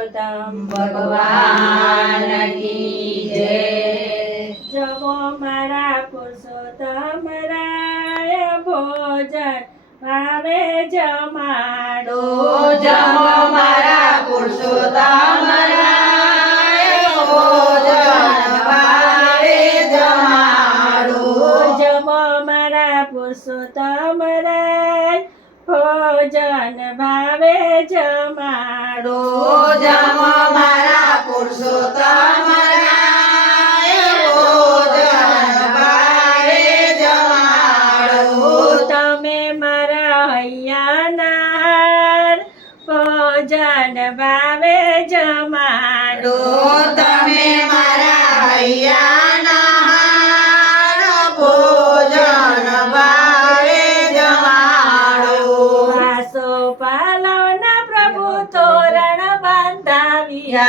પુરુષોત્તમ ભગવાન કી જય। જમો મારા પુરુષોત્તમ રાય ભોજન ભાવે જમાડો। જમો મારા પુરુષોત્તમ રાય ભોજન ભાવે જમાડો। જમો મારા પુરુષોત્તમ રાય ભોજન ભાવે જમાડો। જમો મારા પુરુષોત્તમ રાય ભોજન ભાવે જમાડો। તમે મારા હૈયાના હાર ભોજન ભાવે જમાડો। તમે મારા હૈયાના હાર ભોજન ભાવે જમાડો। આસો પાલવના પ્રભુ તોરણ બાંધાવ્યા।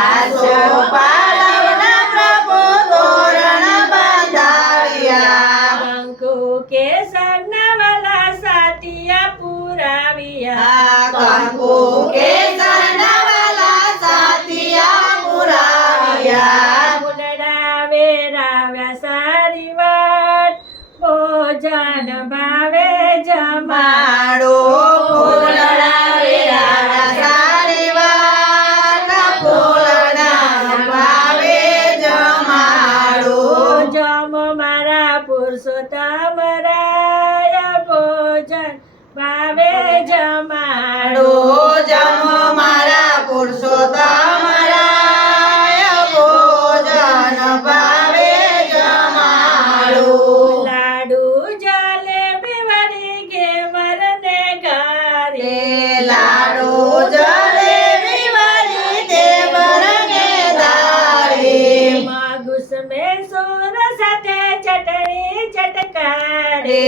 આસો પાલવના પ્રભુ તોરણ બાંધાવ્યા। કંકુ કેસરના વાલા સાતિયા પુરાવ્યા। કંકુ કેસરના વાલા સાતિયા પુરાવ્યા। ફૂલડા વેરાવ્યા સારી વાત ભોજન ભાવે જમાડો। ફૂલડા વેરાવ્યા સારી વાત ફૂલડા ભાવે જમાડો। જમો મારા પુરુષોત્તમ રાય ભોજન ભાવે જમાડો। જમો મારા પુરુષોત્તમ રાય ભોજન ભાવે જમાડો। લાડુ જલેબી વરી ઘેવર ને ઘારે। લાડુ જલેબી વાળી તે બરંગે દાળી। માગુસ મેં સોર સાથે ચટણી ચટકારે।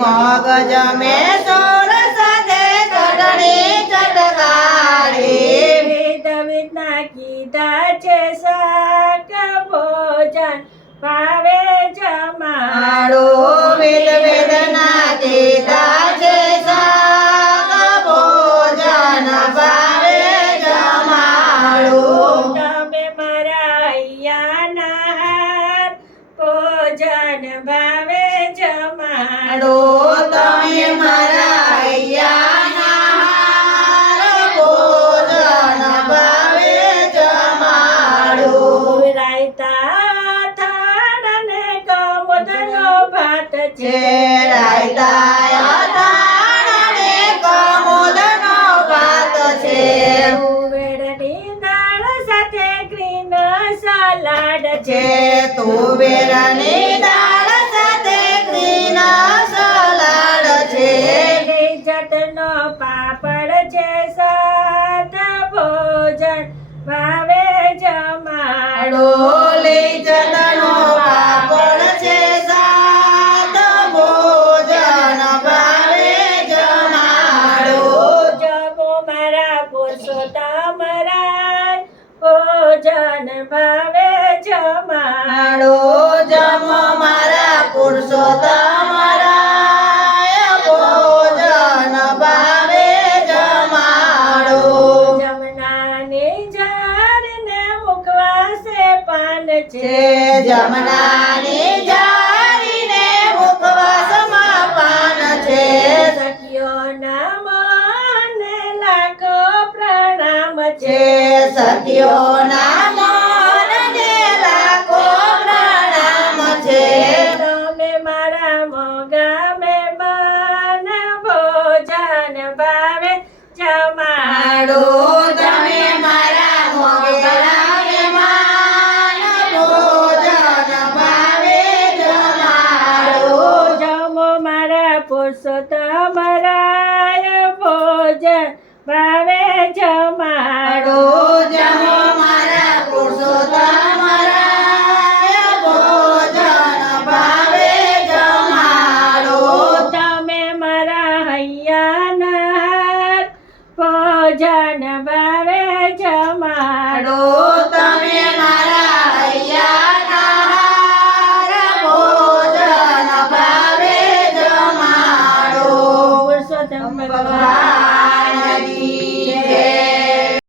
મગજ મેં સોર સાથે ચટણી ચટકારી। વેદ વેદના કીધા છે શાક ભોજન ભાવે જમાડો। વેદ વેદના કીધા છે શાક ભોજન ભાવે જમાડો। તમે મારા હૈયાના હાર ભોજન ભાવે જમાડો। તમે મારા હૈયાના હાર ભોજન ભાવે જમાડો। રાયતા થાળ અને કમોદનો ભાત છે। રાયતા અથાણ અને કમોદનો ભાત છે। તુવેરની દાળ સાથે ગ્રીન સલાડ છે। તુવેરની દાળ સાથે ગ્રીન સલાડ છે। લિજ્જતનો પાપડ છે સાત ભોજન ભાવે જમાડો। લિજ્જતનો પાપડ છે સાત ભોજન ભાવે જમાડો। જમો મારા પુરુષોત્તમ રાય ભોજન ભાવે જમાડો। જમો મારા પુરુષોત્તમ રાય ભોજન ભાવે જમાડો। જમનાની જારને મુખવાસે પાન છે। જમનાની જારીને મુખવાસમાં પાન છે। સખીઓના મને લાખો પ્રણામ છે। સખીઓના મનને લાખો પ્રણામ છે। તમે મારા મોગા મહેમાન ભોજન ભાવે જમાડો। તમે મારા મોગરા મહેમાન ભોજન ભાવે જમાડો। જમો મારા પુરુષોત્તમ રાય ભોજન ભાવે જમાડો। જમો મારા પુરુષોત્તમ રાય ભોજન ભાવે જમાડો। તમે મારા હૈયાના હાર ભોજન ભાવે જમાડો। તમે મારા હૈયાના હાર ભોજન ભાવે જમાડો। પુરુષોત્તમ ભગવાન ભગવાન